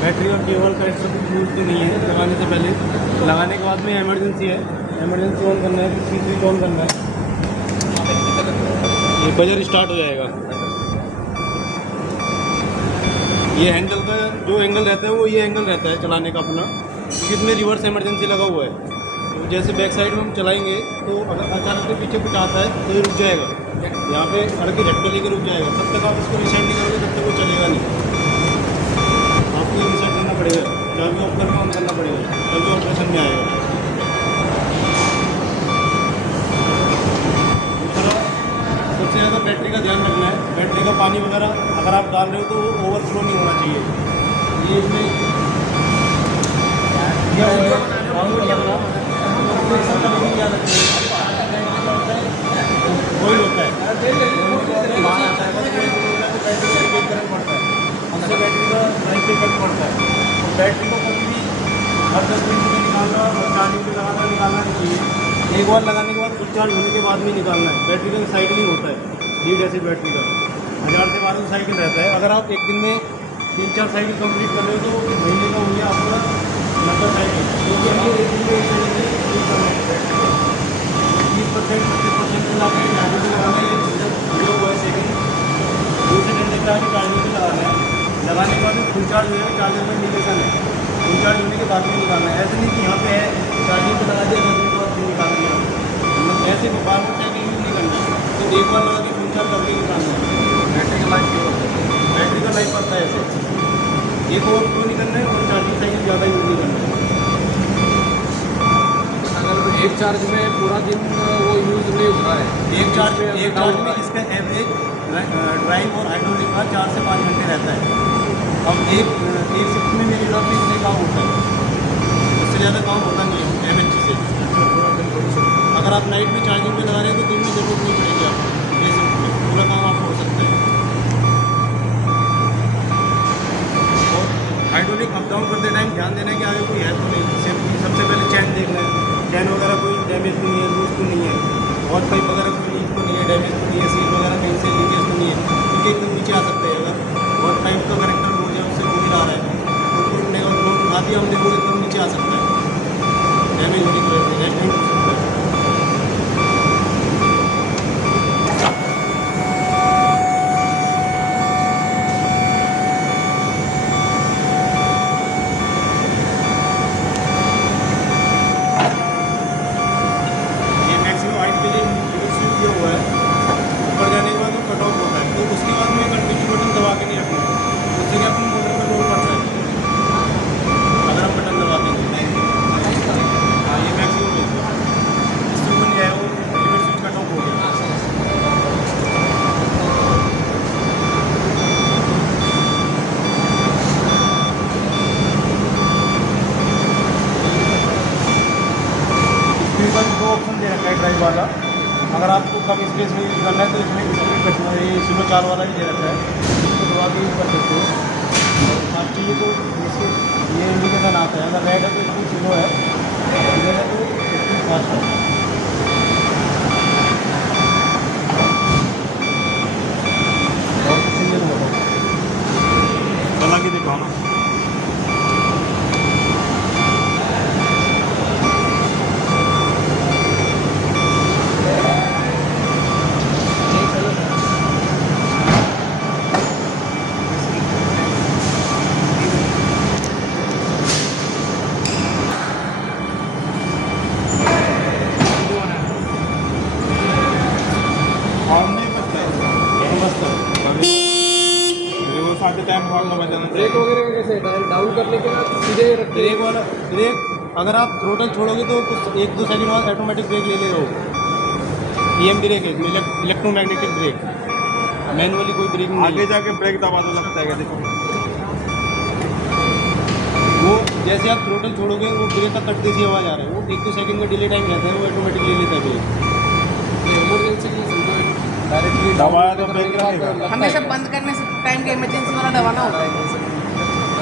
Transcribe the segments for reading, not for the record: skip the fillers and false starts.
Battery और cable का सब यूज़ तो नहीं है लगाने से पहले। लगाने के बाद में इमरजेंसी है, इमरजेंसी ऑन करना है, स्विच ऑन करना है, ये बजर स्टार्ट हो जाएगा। ये हैंडल का जो एंगल रहता है वो ये एंगल रहता है चलाने का अपना, क्योंकि इसमें रिवर्स इमरजेंसी लगा हुआ है। तो जैसे बैक साइड में हम चलाएंगे तो अगर अचानक से पीछे कुछ आता है तो ये रुक जाएगा, यहाँ पे सड़क के झटके लेकर रुक जाएगा। तब तक आप इसको रिसेट नहीं करोगे तब तक वो चलेगा नहीं, आपको रिसेट करना पड़ेगा, चाबी ऑफ करके ऑन करना पड़ेगा, तभी ऑपरेशन में आएगा। दूसरा सबसे ज़्यादा बैटरी का ध्यान रखना है, बैटरी का पानी वगैरह अगर आप डाल रहे हो तो वो ओवरफ्लो नहीं होना चाहिए। ये इसमें ऑयल होता है, हमसे बैटरी का लाइफ इफेक्ट पड़ता है। तो बैटरी को कभी भी हर 10 मिनट में निकालना और चार्जिंग पे लगाना निकालना नहीं चाहिए। एक बार लगाने के बाद फुल चार्ज होने के बाद में निकालना है। बैटरी का साइकिलिंग होता है, लीड एसिड बैटरी का 1000 से 1200 साइकिल रहता है। अगर आप एक दिन में 3-4 साइकिल कंप्लीट कर रहे हो तो महीने का हो गया आपका 90 साइकिल, जो कि हमें एक दिन में 30% 25% लगाना है सेकेंड। दूसरे घंटे का चार्जिंग पे लगाना है, लगाने के बाद फुल चार्ज हो जाएगा। चार्जर में इंडिकेशन है, फुल चार्ज होने के बाद में निकालना है। ऐसे नहीं कि यहाँ पे है चार्जिंग पे लगा दिया 10 मिनट बाद फिर निकालना है, मतलब ऐसे बार बार साइकिल यूज़ नहीं करना है। तो एक बार लगा के फुल चार्ज करके निकालना है। बैटरी का लाइफ आता है ऐसे, एक और फ्लो नहीं करना है और चार्जिंग साइकिल ज़्यादा यूज़ नहीं करना है। अगर एक चार्ज में पूरा दिन वो यूज़ नहीं होता है, एक चार्ज में इसका एवरेज ड्राइव और हाइड्रोलिक का 4 से 5 घंटे रहता है। अब एक शिफ्ट में मेरे हिसाब से इतने काम होता है, उससे ज़्यादा काम होता नहीं है एमएचसी से। अगर आप नाइट में चार्जिंग पे लगा रहे हैं तो दिन में ज़रूरत नहीं पड़ेगी आपको, ये शिफ्ट में पूरा काम आपको हो सकता है। और हाइड्रोलिक अप डाउन करते टाइम ध्यान देना है कि आगे कोई है तो नहीं। सबसे पहले चैन देखना है, चैन वगैरह कोई डैमेज तो नहीं है, लूज तो नहीं है, और पाइप वगैरह कोई लीक तो नहीं है, डैमेज तो नहीं है, सील वगैरह कहीं से लीकेज तो नहीं है, क्योंकि एकदम नीचे आ सकते हैं। अगर और पाइप का कनेक्टर लूज है उससे कोई आ रहा है तो टूटने का लोड उठा दिया हमने, वो एकदम नीचे आ सकता है डैमेज होने की वजह से, एक्सीडेंट हो सकता है। दो ऑप्शन दे रखा है ड्राइव वाला, अगर आपको कम स्पेस में यूज़ करना है तो इसमें स्पीड कटना है, ये स्लो 4 वाला भी दे रखा है, इसको दबा के यूज़ कर सकते हो। और आप चाहिए तो इसके ये इंडिकेशन आता है, अगर रेड है तो स्पीड स्लो है, ग्रीन है तो स्पीड फास्ट है। और कुछ नहीं होगा, चला के दिखाओ ना। ब्रेक वगैरह का कैसे है? डाउन करने के बाद सीधे रखते हैं। ब्रेक अगर आप थ्रोटल छोड़ोगे तो कुछ 1-2 सेकंड बाद ऑटोमेटिक ब्रेक ले लेगा वो। ईएम ब्रेक है, इलेक्ट्रोमैग्नेटिक ब्रेक, मैनुअली कोई ब्रेक नहीं। आगे जाके ब्रेक दबा तो लगता है क्या? देखो वो जैसे आप थ्रोटल छोड़ोगे वो ब्रेक का कटते सी आवाज़ आ रहा है, वो 1-2 सेकंड का डिले टाइम रहता है, वो ऑटोमेटिक ले लेता है ब्रेक। इमरजेंसी डायरेक्टली दबाया तो ब्रेक लगेगा। हमेशा बंद करने से टाइम के इमरजेंसी वाला दबाना होता है,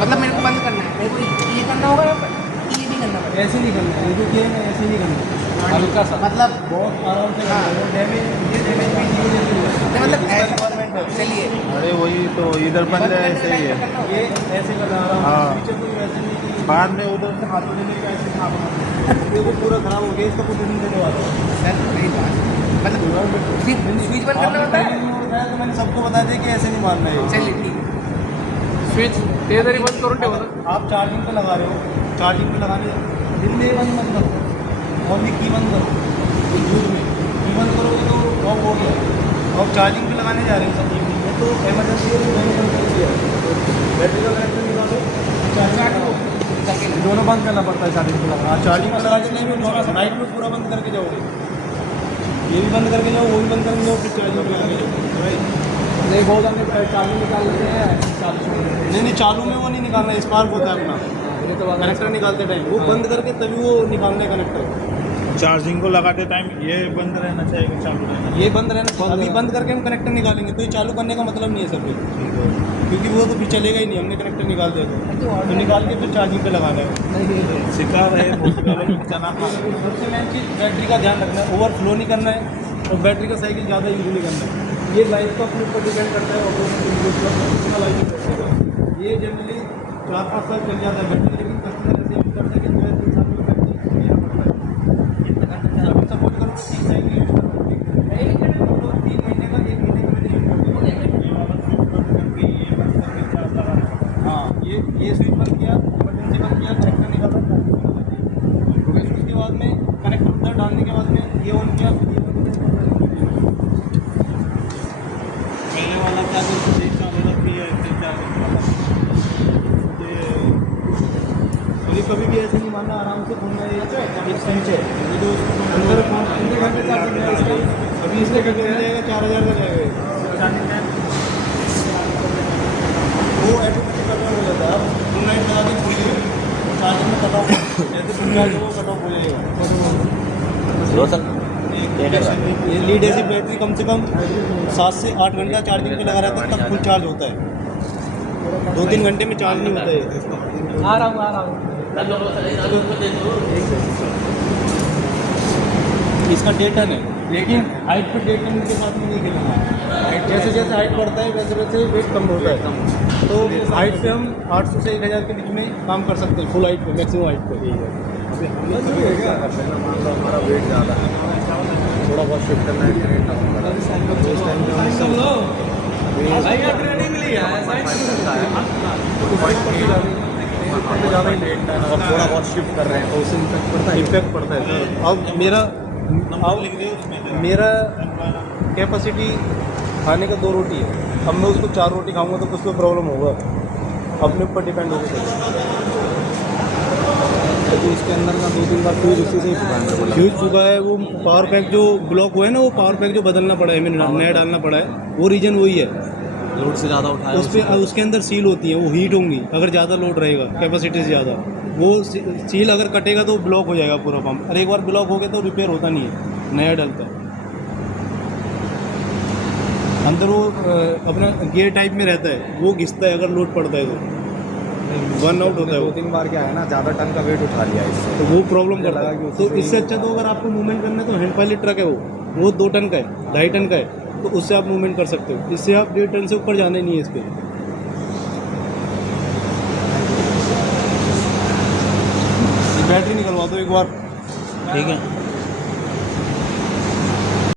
मतलब मेरे को बंद करना है, मेरे को ये करना होगा या ये नहीं करना पड़ेगा। ऐसे नहीं करना है, ये जो गेम है ऐसे नहीं करना है, हल्का सा मतलब बहुत आराम से करना है। डैमेज ये डैमेज भी धीरे धीरे तो मतलब ऐसे चलिए अरे वही तो इधर बंद है ऐसे ही है ये ऐसे करना आराम हाँ। से, पीछे कोई वैसे नहीं कि बाद में उधर से हाथों में लेके ऐसे खाना ये वो पूरा खराब हो गया, इसका पोजीशन देने वाला है। सर मेरी बात मतलब सिर्फ स्विच बंद करना होता है। आपने बताया तो मैंने सबको बता दिया कि ऐसे नहीं मारना है। चलिए ठीक है। स्विच ते जरी बंद करून ठेवा ना आप चार्जिंग पे लगा रहे हो, चार्जिंग पे लगाने दिन में बंद मत करो, ओनली की बंद करो, यूज में की बंद करोगे तो ऑफ हो गया। और चार्जिंग पे लगाने जा रहे हैं सब इवनिंग में, तो एमरजेंसी है दोनों बंद कर दिया, बैटरी का कनेक्टर निकालो, चार्जिंग दोनों बंद करना पड़ता है चार्जिंग पे लगा हाँ चार्जिंग पे लगाते नहीं भी नाइट में पूरा बंद करके जाओगे, ये भी बंद करके जाओ, वो भी बंद करके जाओ, फिर चार्जिंग पे लगा के जाओ। नहीं बहुत आने चालू निकाल लेते हैं चालू छोड़ देते हैं। नहीं चालू में वो नहीं निकालना, स्पार्क होता है अपना ये तो बात कनेक्टर निकालते टाइम, वो बंद करके तभी वो निकालना है कनेक्टर। चार्जिंग को लगाते टाइम ये बंद रहना चाहिए कि चालू रहना ये बंद रहना, अभी बंद करके हम कनेक्टर निकालेंगे तो ये चालू करने का मतलब नहीं है सर फिर, क्योंकि वो तो फिर चलेगा ही नहीं, हमने कनेक्टर निकाल दिया तो निकाल के फिर चार्जिंग पे लगाना है। चाहिए सिखा रहे चना सबसे मेन चीज़ बैटरी का ध्यान रखना है, ओवरफ्लो नहीं करना है और बैटरी का साइकिल ज़्यादा यूज नहीं करना है। ये लाइफ का अपने ऊपर डिपेंड करता है और कितना लाइफ रखेगा। ये जनरली 4-5 साल चल जाता है बैटरी, लेकिन कस्टमर ऐसे यूज करता है कि 2 या 3 साल में बैटरी मेरा पड़ता है। अभी सपोर्ट करो तो 3 साइकिल यूज करो, तो 3 महीने का 1 महीने का हाँ ये स्विच बंद किया, इमरजेंसी बंद किया, कनेक्टर निकाला, उसके बाद में कनेक्टर उधर डालने के बाद में ये ऑन किया, पहले वाला क्या और ये कभी भी ऐसे नहीं मानना, आराम से घूमना है। एक स्विच है ये जो अंदर घंटे चार्जिंग है इसका, अभी इसके कितने का जाएगा, 4000 का जाएगा। वो ऑटोमेटिक कट ऑफ हो जाता है, आप फुल लाइट लगा के खोलिए, चार्जिंग में कट ऑफ जैसे फुल चार्ज हो कट ऑफ हो जाएगा। ये लीड एसिड बैटरी कम से कम 7 से 8 घंटा चार्जिंग पे लगा रहता है, तब फुल चार्ज होता है। 2-3 घंटे में चार्ज नहीं होता है। आ रहा हूँ इसका डेटन है, लेकिन हाइट पे डेटन के साथ में नहीं खेलना है। जैसे जैसे हाइट बढ़ता है वैसे वैसे वेट कम होता है, तो हाइट पे हम 800 से 1000 के बीच में काम कर सकते हैं, फुल हाइट पे, मैक्सिमम हाइट पे। मान लो हमारा वेट ज़्यादा है, थोड़ा बहुत शिफ्ट करना है ज़्यादा ही लेट है और थोड़ा बहुत शिफ्ट कर रहे हैं तो उससे इम्पैक्ट पड़ता है। अब मेरा कैपेसिटी खाने का 2 रोटी है, अब मैं उसको 4 रोटी खाऊंगा तो कुछ तो प्रॉब्लम होगा, अपने ऊपर डिपेंड होगा। तो इसके अंदर का 2-3 बार फ्यूज उसी से ही फ्यूज चुका है, वो पावर पैक जो ब्लॉक हुआ है ना, वो पावर पैक जो बदलना पड़ा है, मैंने नया डालना पड़ा है, वो रीजन वही है। लोड से ज़्यादा उठाया उस पर उसके अंदर सील होती है, वो हीट होंगी अगर ज़्यादा लोड रहेगा, कैपेसिटी से ज़्यादा, वो सील अगर कटेगा तो ब्लॉक हो जाएगा पूरा पंप, और एक बार ब्लॉक हो गया तो रिपेयर होता नहीं है, नया डलता है। अंदर वो अपना गियर टाइप में रहता है, वो घिसता है अगर लोड पड़ता है तो बर्न आउट होता है वो। 2-3 बार क्या है ना, ज़्यादा टन का वेट उठा लिया इससे तो वो प्रॉब्लम करता लगा है। कि उसी तो से इससे अच्छा तो अगर आपको मूवमेंट करना है तो हैंड पायलट ट्रक है, वो 2 टन का है, 2.5 टन का है, तो उससे आप मूवमेंट कर सकते हो। इससे आप 1.5 टन से ऊपर जाना ही नहीं है इस पर। बैटरी निकलवा दो एक बार, ठीक है।